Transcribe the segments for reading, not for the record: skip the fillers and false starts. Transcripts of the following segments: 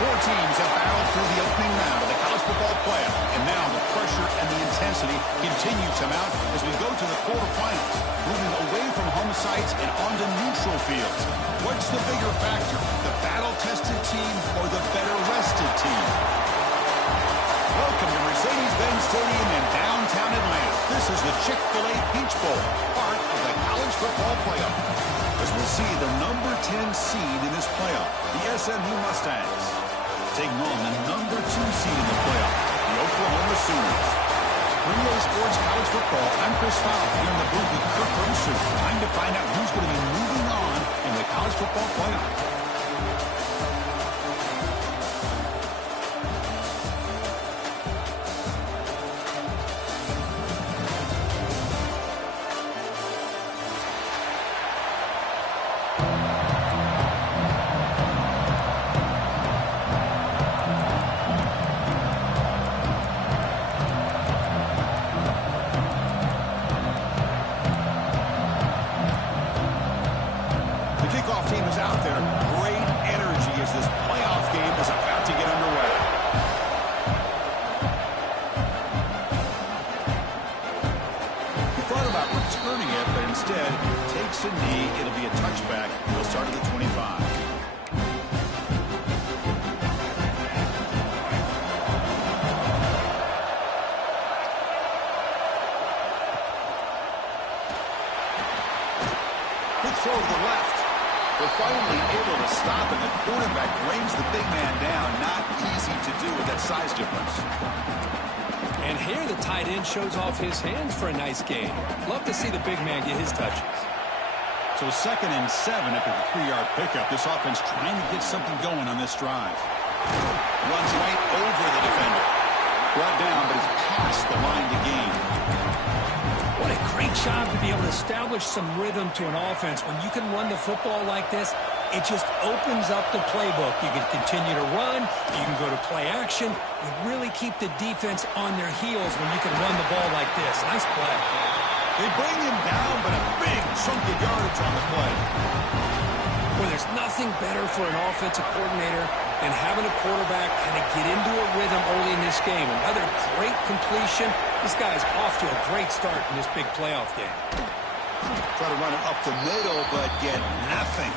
Four teams have battled through the opening round of the college football playoff, and now the pressure and the intensity continue to mount as we go to the quarterfinals, moving away from home sites and onto neutral fields. What's the bigger factor, the battle-tested team or the better-rested team? Welcome to Mercedes-Benz Stadium in downtown Atlanta. This is the Chick-fil-A Peach Bowl, part of the college football playoff. As we'll see the number 10 seed in this playoff, the SMU Mustangs, taking on the number 2 seed in the playoff, the Oklahoma Sooners. Premier Sports College Football, I'm Chris Fowler here in the booth with Kirk Hermsen. Time to find out who's going to be moving on in the college football playoff. Team is out there. Great energy as this playoff game is about to get underway. He thought about returning it, but instead takes a knee. It'll be a touchback. He'll start at the 25. Good throw to the left. They're finally able to stop it. The quarterback brings the big man down. Not easy to do with that size difference. And here the tight end shows off his hands for a nice gain. Love to see the big man get his touches. So 2nd and 7 after the 3-yard pickup. This offense trying to get something going on this drive. Runs right over the defender. Brought down, but it's past the line to gain. What a great job to be able to establish some rhythm to an offense. When you can run the football like this, it just opens up the playbook. You can continue to run. You can go to play action. You really keep the defense on their heels when you can run the ball like this. Nice play. They bring him down, but a big chunk of yardage on the play. Well, there's nothing better for an offensive coordinator than having a quarterback kind of get into a rhythm early in this game. Another great completion. This guy's off to a great start in this big playoff game. Try to run it up the middle, but get nothing.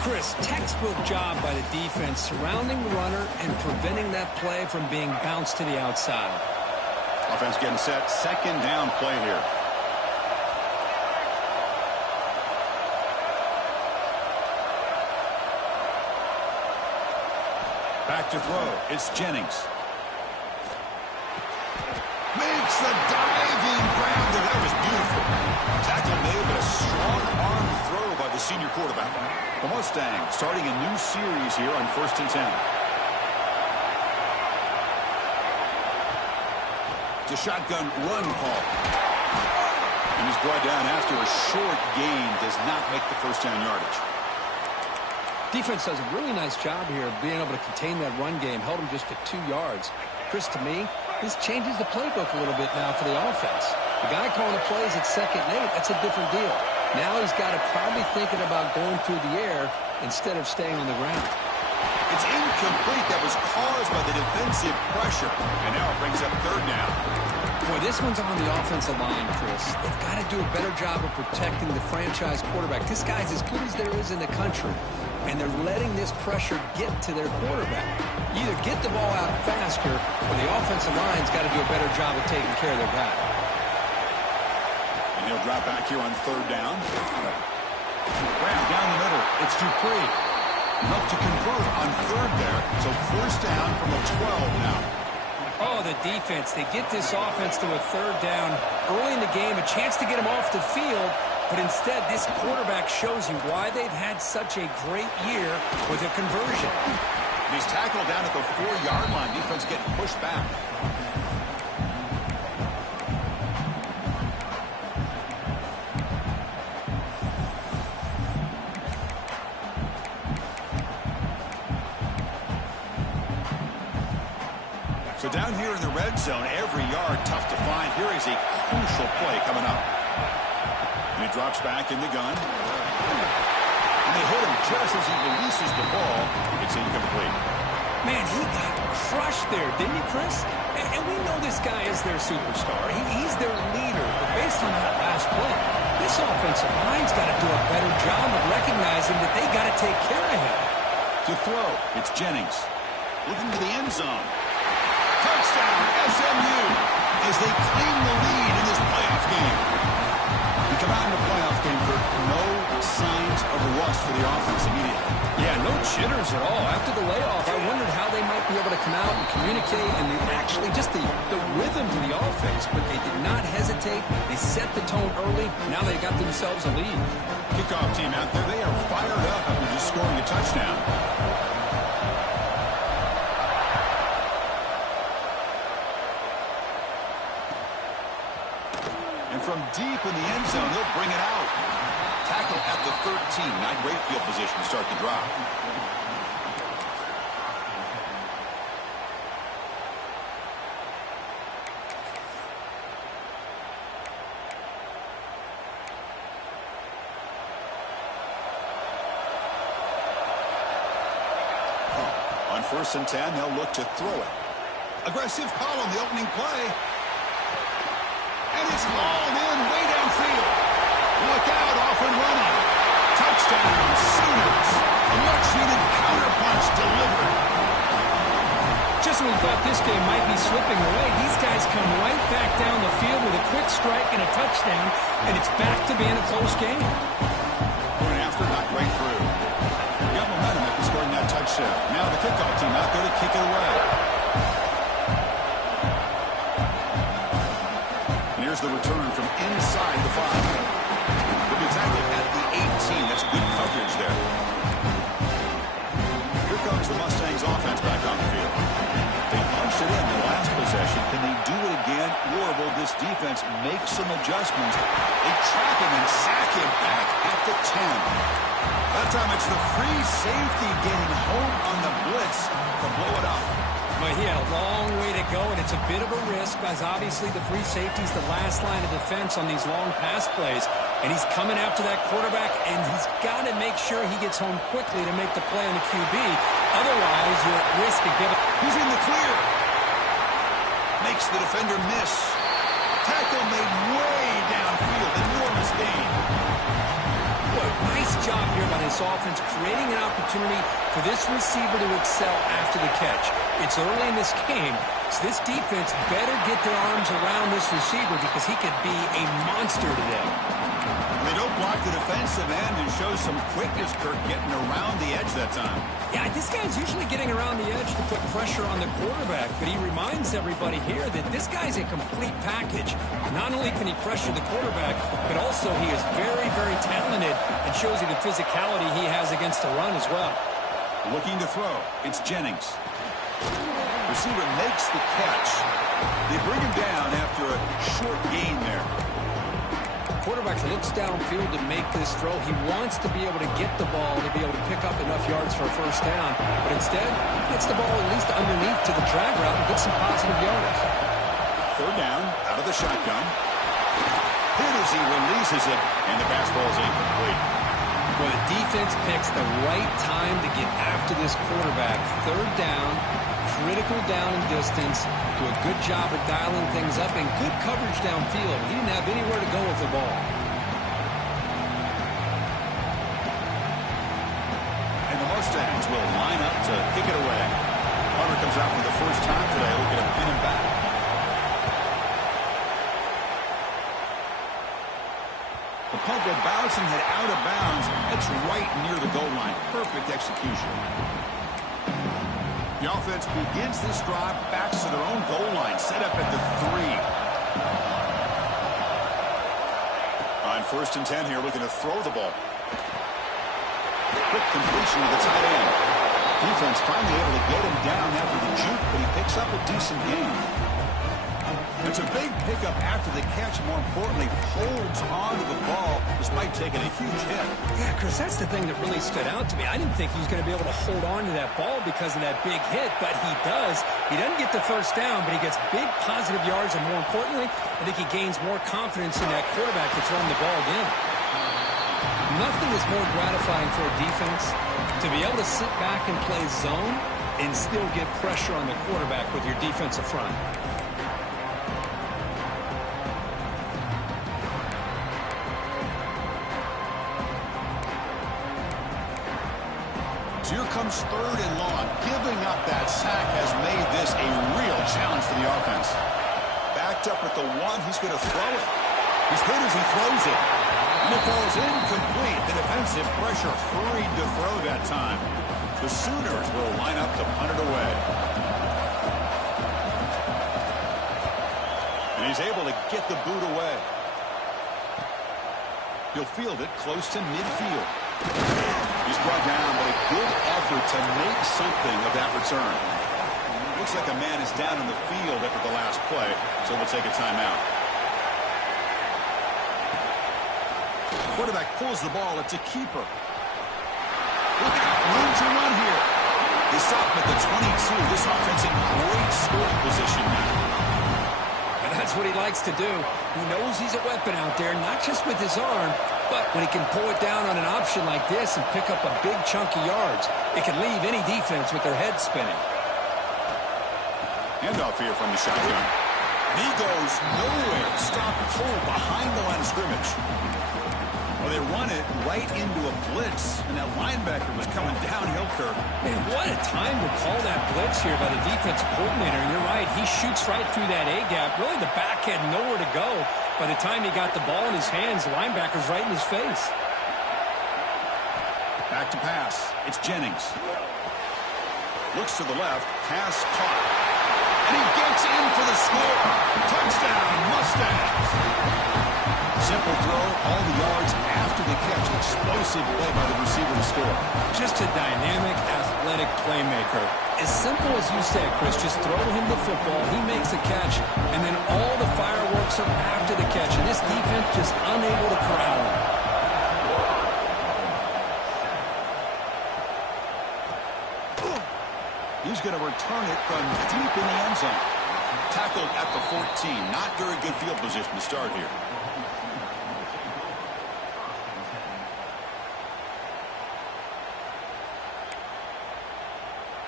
Chris, textbook job by the defense surrounding the runner and preventing that play from being bounced to the outside. Offense getting set. 2nd down play here. Back to throw. It's Jennings. Makes the diving grounder. That was beautiful. Tackle made, but a strong arm throw by the senior quarterback. The Mustangs starting a new series here on 1st and 10. It's a shotgun run call. And he's brought down after a short gain. Does not make the 1st down yardage. Defense does a really nice job here of being able to contain that run game. Held him just to 2 yards. Chris, to me, This changes the playbook a little bit now for the offense. The guy calling the plays at 2nd and 8, that's a different deal. Now he's got to probably thinking about going through the air instead of staying on the ground. It's incomplete. That was caused by the defensive pressure. And now it brings up 3rd down. Boy, this one's on the offensive line, Chris. They've got to do a better job of protecting the franchise quarterback. This guy's as good as there is in the country, and they're letting this pressure get to their quarterback. You either get the ball out faster, or the offensive line's got to do a better job of taking care of their guy. And he'll drop back here on 3rd down. Graham down the middle. It's Dupree. Enough to convert on 3rd there. So 1st down from the 12 now. Oh, the defense. They get this offense to a 3rd down early in the game, a chance to get him off the field, but instead this quarterback shows you why they've had such a great year with a conversion. He's tackled down at the 4-yard line. Defense getting pushed back. So down here in the red zone, every yard tough to find. Here is a crucial play coming up. And he drops back in the gun. And they hit him just as he releases the ball. It's incomplete. Man, he got crushed there, didn't he, Chris? And we know this guy is their superstar. He's their leader. But based on that last play, this offensive line's got to do a better job of recognizing that they got to take care of him. To throw, it's Jennings. Looking to the end zone. Touchdown, SMU, as they claim the lead in this playoff game. We come out in the playoff game, Kirk, no signs of rust for the offense immediately. Yeah, no jitters at all. After the layoff, I wondered how they might be able to come out and communicate and actually just the rhythm to the offense, but they did not hesitate. They set the tone early. Now they got themselves a lead. Kickoff team out there, they are fired up after just scoring a touchdown. From deep in the end zone, he'll bring it out. Tackle at the 13. Not great field position to start the drive. On 1st and 10, they'll look to throw it. Aggressive call on the opening play. And it's hauled in way downfield. Look out, off and running. Touchdown, Sooners. A much-needed counterpunch delivered. Just when we thought this game might be slipping away, these guys come right back down the field with a quick strike and a touchdown, and it's back to being a close game. Going after, not right through. Got momentum after scoring that touchdown. Now the kickoff team out there to kick it away. Here's the return from inside the 5. He'll be tackled at the 18. That's good coverage there. Here comes the Mustangs offense back on the field. They punched it in the last possession. Can they do it again, or will this defense make some adjustments? They trap him and sack him back at the 10. That time it's the free safety getting home on the blitz to blow it up. But he had a long way to go, and it's a bit of a risk, as obviously the free safety's the last line of defense on these long pass plays. And he's coming after that quarterback, and he's got to make sure he gets home quickly to make the play on the QB. Otherwise, you're at risk of giving... He's in the clear. Makes the defender miss. Tackle made way downfield. Enormous gain. Boy, nice job here by this offense, creating an opportunity for this receiver to excel after the catch. It's early in this game, so this defense better get their arms around this receiver because he could be a monster today. They don't block the defensive end and show some quickness, Kirk, getting around the edge that time. Yeah, this guy's usually getting around the edge to put pressure on the quarterback, but he reminds everybody here that this guy's a complete package. Not only can he pressure the quarterback, but also he is very, very talented and shows you the physicality he has against the run as well. Looking to throw. It's Jennings. Receiver makes the catch. They bring him down after a short gain there. Quarterback looks downfield to make this throw. He wants to be able to get the ball to be able to pick up enough yards for a first down. But instead, he gets the ball at least underneath to the drag route and gets some positive yards. Third down, out of the shotgun. Hit as he releases it, and the pass ball is incomplete. Well, the defense picks the right time to get after this quarterback. Third down, critical down and distance. Do a good job of dialing things up and good coverage downfield. He didn't have anywhere to go with the ball. And the Mustangs will line up to kick it away. Hunter comes out for the first time today. Look at him pin him back. The punt will bounce and head out of bounds. It's right near the goal line. Perfect execution. The offense begins this drive, backs to their own goal line, set up at the 3. On 1st and 10 here, looking to throw the ball. Quick completion to the tight end. Defense finally able to get him down after the juke, but he picks up a decent gain. It's a big pickup after the catch. More importantly, holds on to the ball despite taking a huge hit. Yeah, Chris, that's the thing that really stood out to me. I didn't think he was going to be able to hold on to that ball because of that big hit, but he does. He doesn't get the first down, but he gets big positive yards, and more importantly, I think he gains more confidence in that quarterback to throw him the ball again. Nothing is more gratifying for a defense to be able to sit back and play zone and still get pressure on the quarterback with your defensive front. So here comes 3rd and long. Giving up that sack has made this a real challenge for the offense. Backed up at the 1, he's going to throw it. He's hit as he throws it. And it falls incomplete. The defensive pressure hurried to throw that time. The Sooners will line up to punt it away. And he's able to get the boot away. He'll field it close to midfield. He's brought down, but a good effort to make something of that return. Looks like a man is down in the field after the last play, so we'll take a timeout. Quarterback pulls the ball. It's a keeper. Look out, room to run here. They stop him at the 22. This offense in great scoring position now. And that's what he likes to do. He knows he's a weapon out there, not just with his arm, but when he can pull it down on an option like this and pick up a big chunk of yards, it can leave any defense with their head spinning. Handoff here from the shotgun. And he goes nowhere. Stop cold behind the line of scrimmage. Well, they run it right into a blitz, and that linebacker was coming downhill, Kirk. Man, what a time to call that blitz here by the defensive coordinator. And you're right, he shoots right through that A-gap. Really, the back had nowhere to go. By the time he got the ball in his hands, the linebacker's right in his face. Back to pass. It's Jennings. Looks to the left. Pass caught. And he gets in for the score. Touchdown, Mustangs. Simple throw, all the yards after the catch. Explosive play by the receiver to score. Just a dynamic, athletic playmaker. As simple as you said, Chris, just throw him the football, he makes a catch, and then all the fireworks are after the catch, and this defense just unable to corral him. He's going to return it from deep in the end zone. Tackled at the 14. Not very good field position to start here.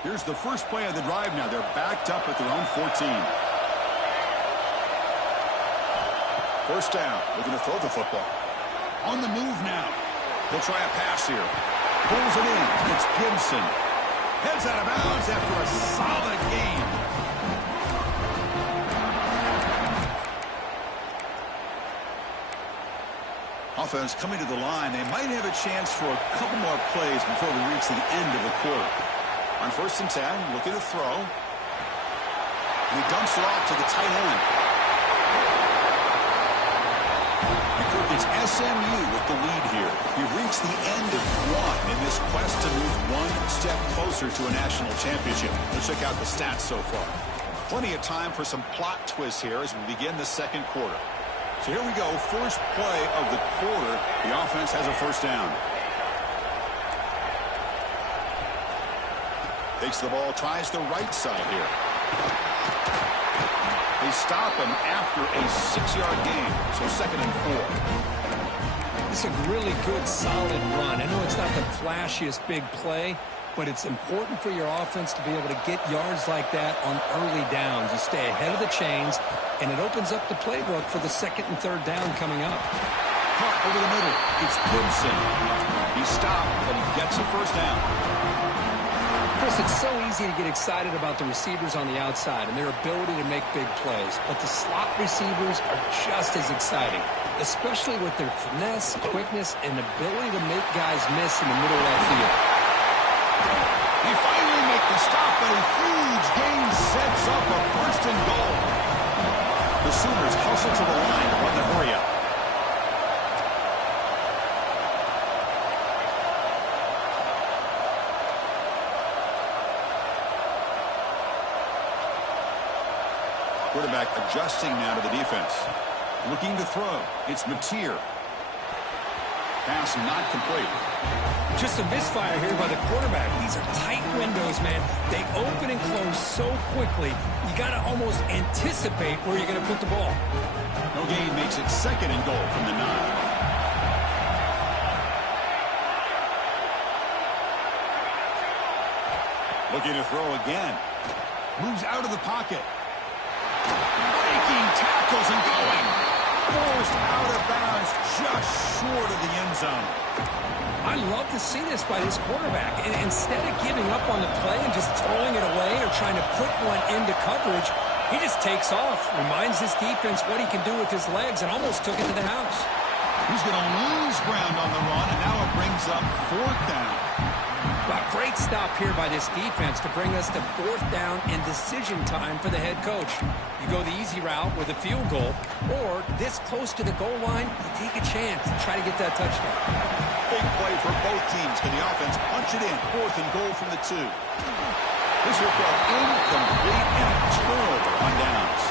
Here's the first play of the drive now. They're backed up at their own 14. First down. Looking to throw the football. On the move now. They'll try a pass here. Pulls it in. It's Gibson. Heads out of bounds after a solid gain. Offense coming to the line. They might have a chance for a couple more plays before we reach the end of the quarter. On 1st and 10, looking to throw. And he dumps it off to the tight end. And Kirk, it's SMU with the lead here. We've reached the end of one in this quest to move one step closer to a national championship. Let's check out the stats so far. Plenty of time for some plot twists here as we begin the second quarter. So here we go. First play of the quarter. The offense has a first down. Takes the ball, tries the right side here. He They stop him after a 6-yard gain, so 2nd and 4. It's a really good, solid run. I know it's not the flashiest big play, but it's important for your offense to be able to get yards like that on early downs. You stay ahead of the chains, and it opens up the playbook for the 2nd and 3rd down coming up. Caught over the middle. It's Gibson. He stopped, but he gets a 1st down. Chris, it's so easy to get excited about the receivers on the outside and their ability to make big plays, but the slot receivers are just as exciting, especially with their finesse, quickness, and ability to make guys miss in the middle of that field. They finally make the stop, but a huge gain sets up a 1st and goal. The Sooners hustle to the line to run the hurry-up. Quarterback adjusting now to the defense. Looking to throw. It's Mateer. Pass not complete. Just a misfire here by the quarterback. These are tight windows, man. They open and close so quickly, you got to almost anticipate where you're going to put the ball. No gain makes it 2nd and goal from the 9. Looking to throw again. Moves out of the pocket. Breaking tackles and going. Forced out of bounds just short of the end zone. I love to see this by this quarterback. And instead of giving up on the play and just throwing it away or trying to put one into coverage, he just takes off, reminds his defense what he can do with his legs, and almost took it to the house. He's going to lose ground on the run, and now it brings up 4th down. Well, great stop here by this defense to bring us to 4th down and decision time for the head coach. You go the easy route with a field goal, or this close to the goal line, you take a chance to try to get that touchdown. Big play for both teams. Can the offense punch it in? 4th and goal from the 2. This will go incomplete and a turnover on downs.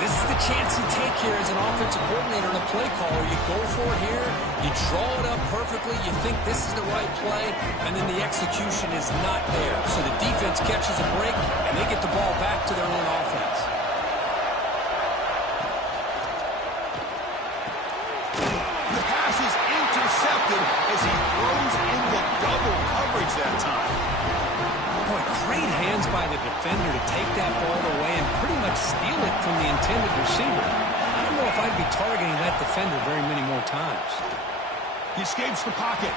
This is the chance you take here as an offensive coordinator and a play caller. You go for it here, you draw it up perfectly, you think this is the right play, and then the execution is not there. So the defense catches a break, and they get the ball back to their own offense. The pass is intercepted as he throws in the double coverage that time. Boy, great hands by the defender to take that ball away and pretty much steal it from the intended receiver. I don't know if I'd be targeting that defender very many more times. He escapes the pocket.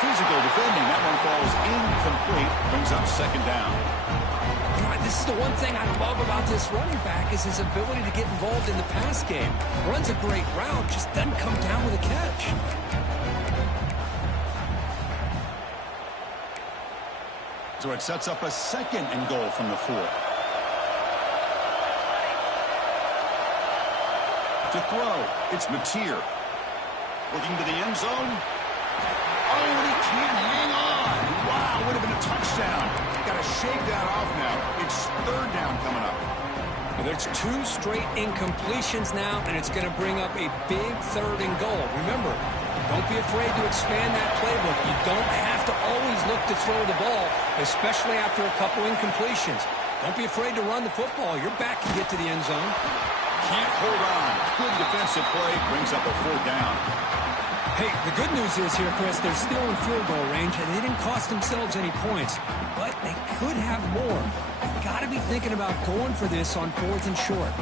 Physical defending. That one falls incomplete. Brings up 2nd down. You know, this is the one thing I love about this running back is his ability to get involved in the pass game. Runs a great route, just doesn't come down with a catch. So it sets up a 2nd and goal from the 4. To throw, it's Mateer. Looking to the end zone. Oh, and he can't hang on. Wow, would have been a touchdown. Got to shake that off now. It's 3rd down coming up. And there's 2 straight incompletions now, and it's going to bring up a big 3rd and goal. Remember, don't be afraid to expand that playbook. You don't have to always look to throw the ball, especially after a couple incompletions. Don't be afraid to run the football. Your back can get to the end zone. Can't hold on. Good defensive play. Brings up a 4th down. Hey, the good news is here, Chris, they're still in field goal range, and they didn't cost themselves any points. But they could have more. You've got to be thinking about going for this on 4th and short.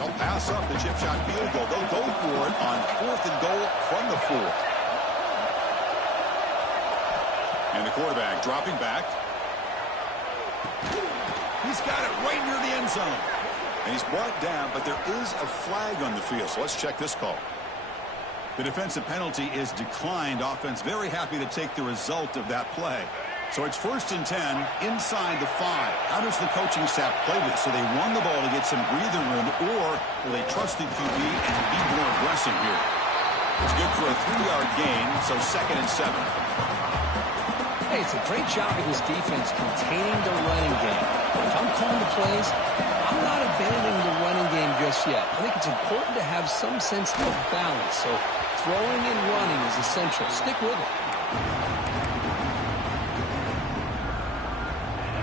They'll pass up the chip shot field goal. They'll go for it on 4th and goal from the 4. And the quarterback dropping back. He's got it right near the end zone. And he's brought down, but there is a flag on the field. So let's check this call. The defensive penalty is declined. Offense very happy to take the result of that play. So it's 1st and 10 inside the 5. How does the coaching staff play this? So they run the ball to get some breathing room, or will they trust the QB and be more aggressive here? It's good for a 3-yard gain, so 2nd and 7. Hey, it's a great job of this defense containing the running game. If I'm calling the plays, I'm not abandoning the running game just yet. I think it's important to have some sense of balance. So throwing and running is essential. Stick with it.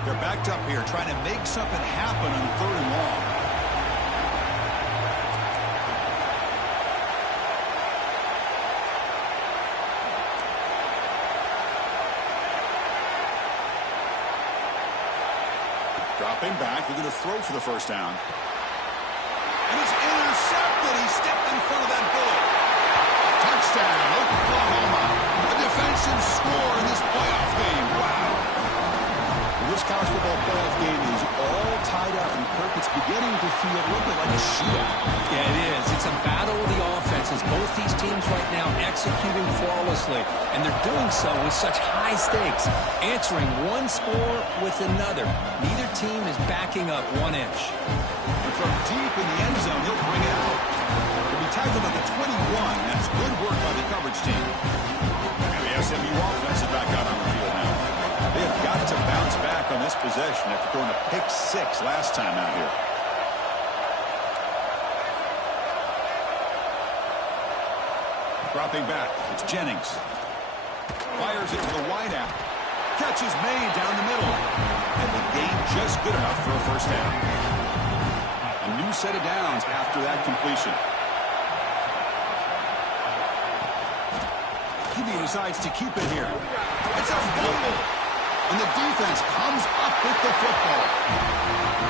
They're backed up here trying to make something happen on 3rd and long. Dropping back, they're going to throw for the first down. And it's intercepted. He stepped in front of that bull. Touchdown, Oklahoma. A defensive score in this playoff game. Wow. This college football playoff game is all tied up, and Kirk, it's beginning to feel a little bit like a shootout. Yeah, it is. It's a battle of the offenses. Both these teams right now executing flawlessly, and they're doing so with such high stakes, answering one score with another. Neither team is backing up 1 inch. And from deep in the end zone, he'll bring it out. He'll be tackled at the 21. That's good work by the coverage team. And the SMU offense is back out on the field now. They have got to bounce back on this possession after throwing a pick 6 last time out here. Dropping back, it's Jennings. Fires it to the wideout. Catch is made down the middle. And the gain just good enough for a first down. A new set of downs after that completion. He decides to keep it here. It's a fumble. And the defense comes up with the football.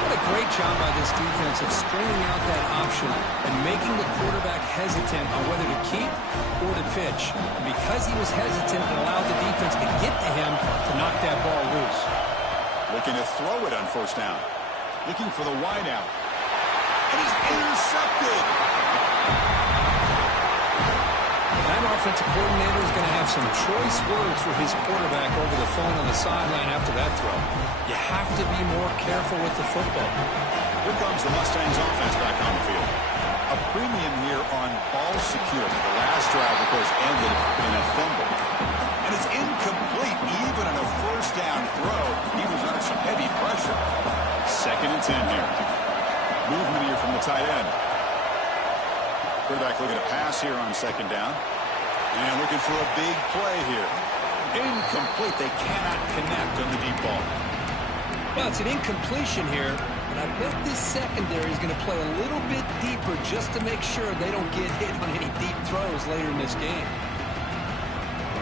What a great job by this defense of stringing out that option and making the quarterback hesitant on whether to keep or to pitch. And because he was hesitant, it allowed the defense to get to him to knock that ball loose. Looking to throw it on first down. Looking for the wideout. And it's intercepted. That offensive coordinator is going to have some choice words for his quarterback over the phone on the sideline after that throw. You have to be more careful with the football. Here comes the Mustangs offense back on the field. A premium here on ball security. The last drive, of course, ended in a fumble. And it's incomplete even on a first down throw. He was under some heavy pressure. 2nd and 10 here. Movement here from the tight end. Quarterback looking to pass here on 2nd down. And looking for a big play here. Incomplete. They cannot connect on the deep ball. Well, it's an incompletion here, but I bet this secondary is going to play a little bit deeper just to make sure they don't get hit on any deep throws later in this game.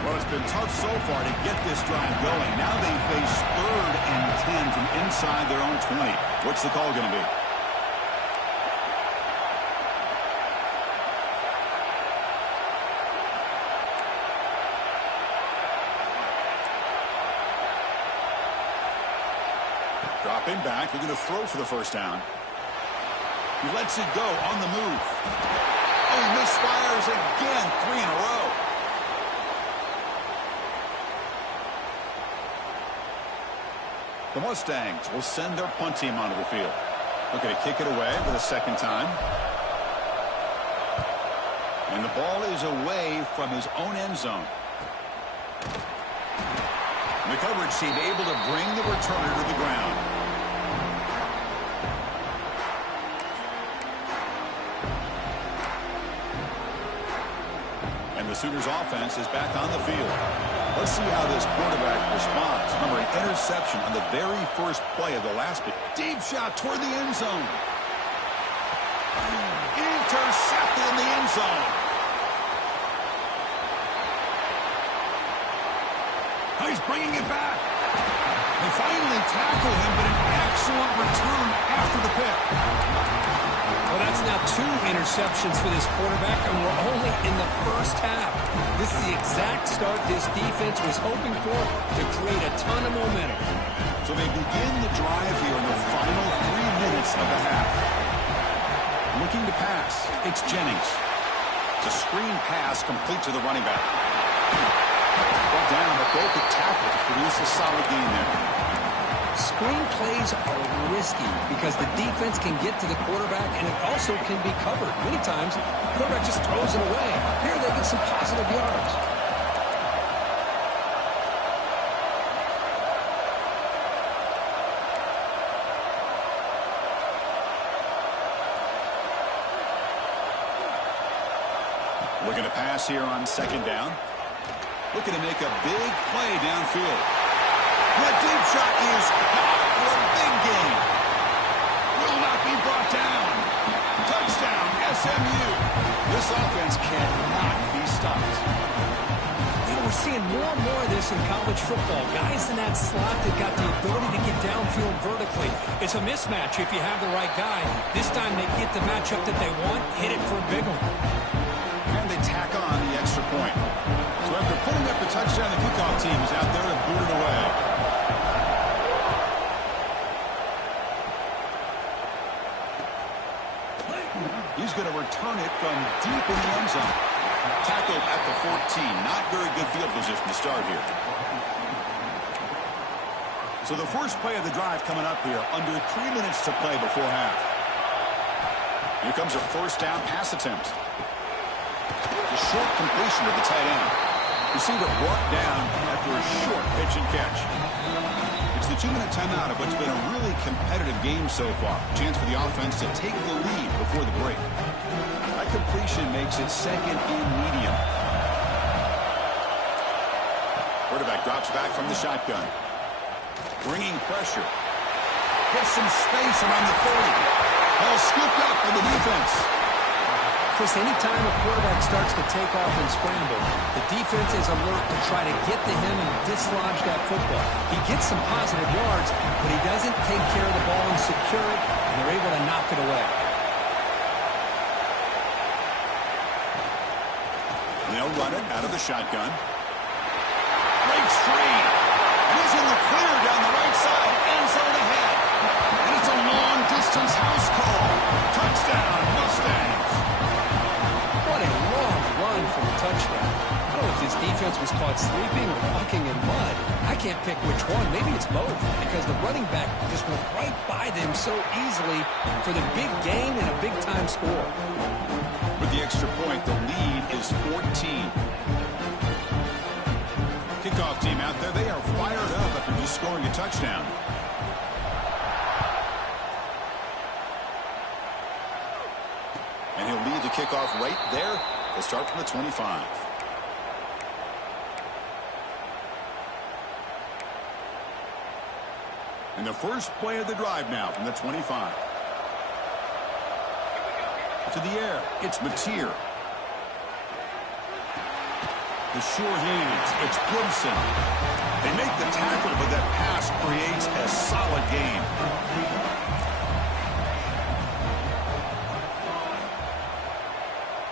Well, it's been tough so far to get this drive going. Now they face 3rd and 10 from inside their own 20. What's the call going to be? Dropping back, they're going to throw for the first down. He lets it go on the move. Oh, he misfires again, 3 in a row. The Mustangs will send their punt team onto the field. Looking to kick it away for the 2nd time. And the ball is away from his own end zone. And the coverage team able to bring the returner to the ground. And the Sooners offense is back on the field. Let's see how this quarterback responds. Remember, an interception on the very first play of the last bit. Deep shot toward the end zone. Intercepted in the end zone. Oh, he's bringing it back. They finally tackle him, but an excellent return after the pick. Well, that's now 2 interceptions for this quarterback, and we're only in the first half. This is the exact start this defense was hoping for to create a ton of momentum. So they begin the drive here in the final 3 minutes of the half. Looking to pass. It's Jennings. It's a screen pass complete to the running back. Brought down, but both the tackle to produce a solid gain there. Screen plays are risky because the defense can get to the quarterback, and it also can be covered. Many times, the quarterback just throws it away. Here they get some positive yards. Looking to pass here on 2nd down. Looking to make a big play downfield. That deep shot is caught. seeing more and more of this in college football. Guys in that slot that got the ability to get downfield vertically. It's a mismatch if you have the right guy. This time they get the matchup that they want, hit it for a big one. And they tack on the extra point. So after putting up the touchdown, the kickoff team is out there and booted away. He's going to return it from deep in the end zone. Tackled at the 14. Not very good field position to start here. So the first play of the drive coming up here. Under 3 minutes to play before half. Here comes a first down pass attempt. A short completion to the tight end. Receiver brought down after a short pitch and catch. It's the 2-minute timeout of what's been a really competitive game so far. Chance for the offense to take the lead before the break. That completion makes it second and medium. Quarterback drops back from the shotgun. Bringing pressure. Gets some space around the 30. Ball scooped up by the defense. Chris, anytime a quarterback starts to take off and scramble, the defense is alert to try to get to him and dislodge that football. He gets some positive yards, but he doesn't take care of the ball and secure it, and they're able to knock it away. They'll run it out of the shotgun. Breaks free. And he's in the clear down the right side. End zone ahead. And it's a long-distance house call. Touchdown, Mustangs. What a long run for a touchdown. I don't know if this defense was caught sleeping or walking in mud. I can't pick which one. Maybe it's both, because the running back just went right by them so easily for the big gain and a big-time score. With the extra point, the lead is 14. Kickoff team out there. They are fired up after just scoring a touchdown. And he'll lead the kickoff right there. They'll start from the 25. And the first play of the drive now from the 25. To the air. It's Mateer. The sure hands. It's Gibson. They make the tackle, but that pass creates a solid gain.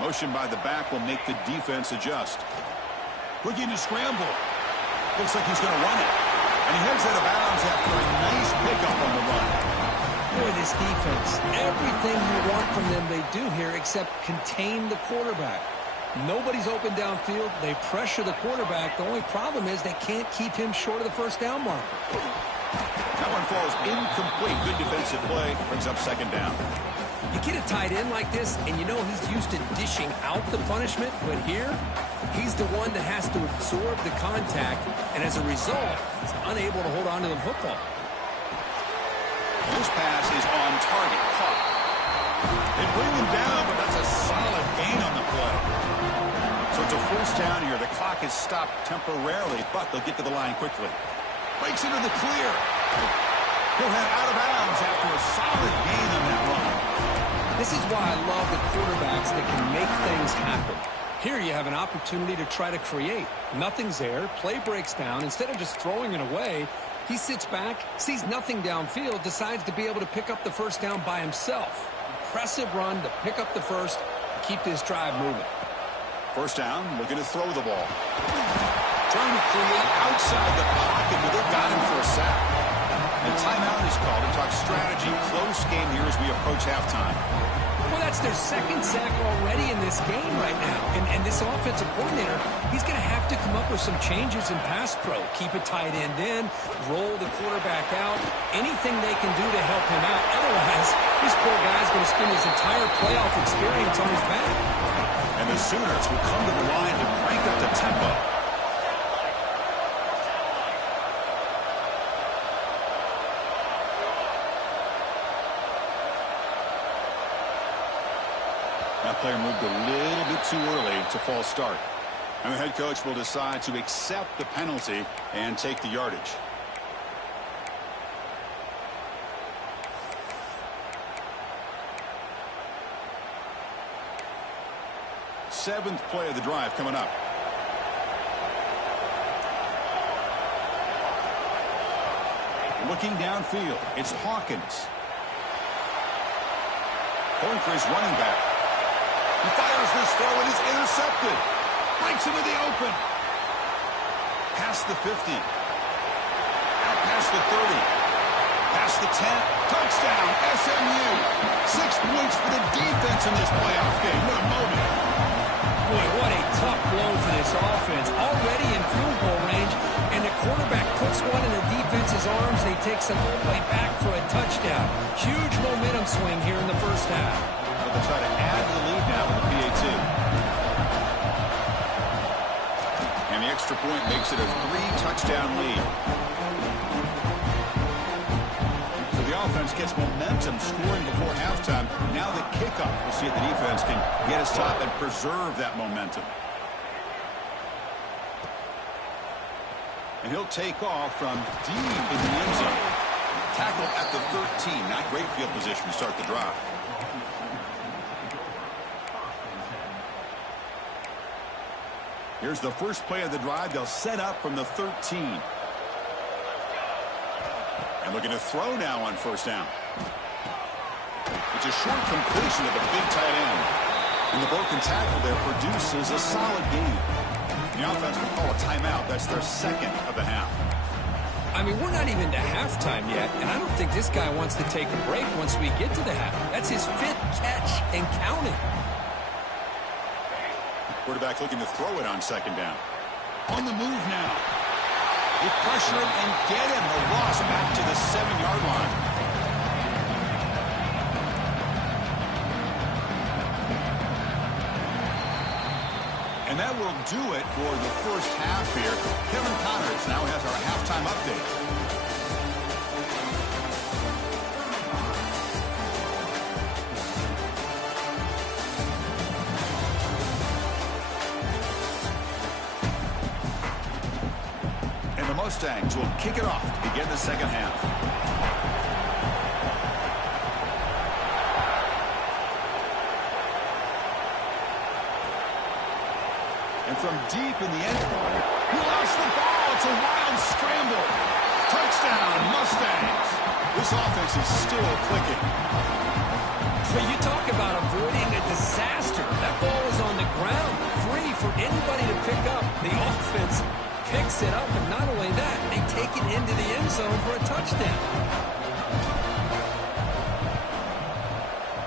Motion by the back will make the defense adjust. Looking to scramble. Looks like he's going to run it. And he heads out of bounds after a nice pickup on the run. Boy, this defense, everything you want from them they do here except contain the quarterback. Nobody's open downfield. They pressure the quarterback. The only problem is they can't keep him short of the first down marker. That one falls incomplete. Good defensive play. Brings up second down. You get a tight end like this, and you know he's used to dishing out the punishment, but here, he's the one that has to absorb the contact, and as a result, he's unable to hold on to the football. This pass is on target. Caught. They bring him down, but that's a solid gain on the play. So it's a first down here. The clock is stopped temporarily, but they'll get to the line quickly. Breaks into the clear. He'll head out of bounds after a solid gain on that run. This is why I love the quarterbacks that can make things happen. Here you have an opportunity to try to create. Nothing's there. Play breaks down. Instead of just throwing it away, he sits back, sees nothing downfield, decides to be able to pick up the first down by himself. Impressive run to pick up the first and keep this drive moving. First down, looking to throw the ball. Trying to create outside the pocket, but they've got him for a sack. And timeout is called to talk strategy. Close game here as we approach halftime. Well, that's their second sack already in this game right now. And this offensive coordinator, he's going to have to come up with some changes in pass pro. Keep a tight end in, roll the quarterback out, anything they can do to help him out. Otherwise, this poor guy's going to spend his entire playoff experience on his back. And the Sooners will come to the line to crank up the tempo. That player moved a little bit too early to false start. And the head coach will decide to accept the penalty and take the yardage. Seventh play of the drive coming up. Looking downfield, it's Hawkins. Going for his running back. He fires this throw and is intercepted. Breaks into the open. Past the 50. Out past the 30. Past the 10. Touchdown, SMU. 6 points for the defense in this playoff game. What a moment. Boy, what a tough blow for this offense. Already in field goal range, and the quarterback puts one in the defense's arms, and he takes it all the way back for a touchdown. Huge momentum swing here in the first half. They'll try to add to the lead now with the PAT. And the extra point makes it a 3-touchdown lead. So the offense gets momentum scoring before halftime. Now the kickoff. We'll see if the defense can get his top and preserve that momentum. And he'll take off from deep in the end zone. Tackle at the 13. Not great field position to start the drive. Here's the first play of the drive. They'll set up from the 13. And looking to throw now on first down. It's a short completion of the big tight end. And the broken tackle there produces a solid gain. The offense will call a timeout. That's their second of the half. I mean, we're not even to halftime yet, and I don't think this guy wants to take a break once we get to the half. That's his 5th catch and counting. Quarterback looking to throw it on second down. On the move now. They pressure him and get him. The loss back to the 7-yard line. And that will do it for the first half here. Kevin Connors now has our halftime update. Mustangs will kick it off to begin the second half. And from deep in the end zone, he lost the ball. It's a wild scramble. Touchdown, Mustangs. This offense is still clicking. So you talk about avoiding a disaster. That ball is on the ground, free for anybody to pick up. The offense picks it up, and not only that, they take it into the end zone for a touchdown.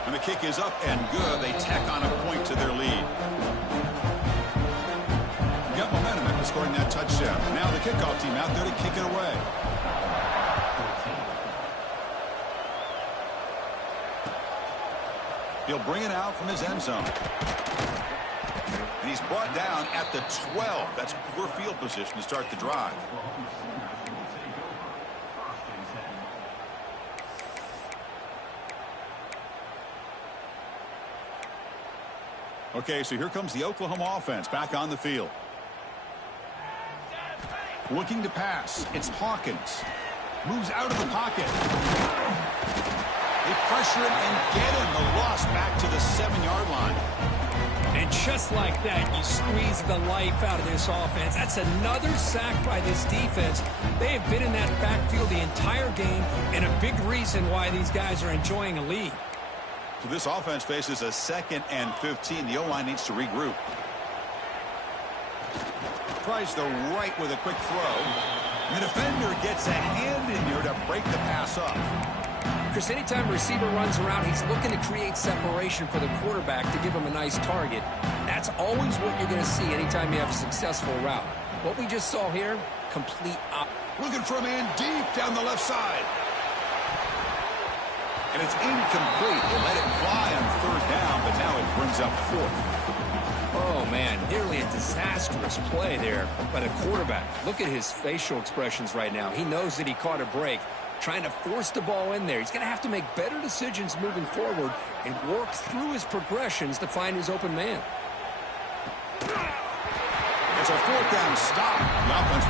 And the kick is up and good. They tack on a point to their lead. Got momentum after scoring that touchdown. Now the kickoff team out there to kick it away. He'll bring it out from his end zone. And he's brought down at the 12. That's poor field position to start the drive. Okay, so here comes the Oklahoma offense back on the field. Looking to pass. It's Hawkins. Moves out of the pocket. They pressure him and get him. The loss back to the 7-yard line. And just like that, you squeeze the life out of this offense. That's another sack by this defense. They have been in that backfield the entire game, and a big reason why these guys are enjoying a lead. So this offense faces a 2nd and 15. The O-line needs to regroup. Tries the right with a quick throw. The defender gets a hand in here to break the pass up. Chris, anytime a receiver runs around, he's looking to create separation for the quarterback to give him a nice target. That's always what you're going to see anytime you have a successful route. What we just saw here, complete op. Looking for a man deep down the left side. And it's incomplete. They let it fly on 3rd down, but now it brings up 4th. Oh, man, nearly a disastrous play there by the quarterback. Look at his facial expressions right now. He knows that he caught a break, trying to force the ball in there. He's going to have to make better decisions moving forward and work through his progressions to find his open man. It's a 4th down stop. The offense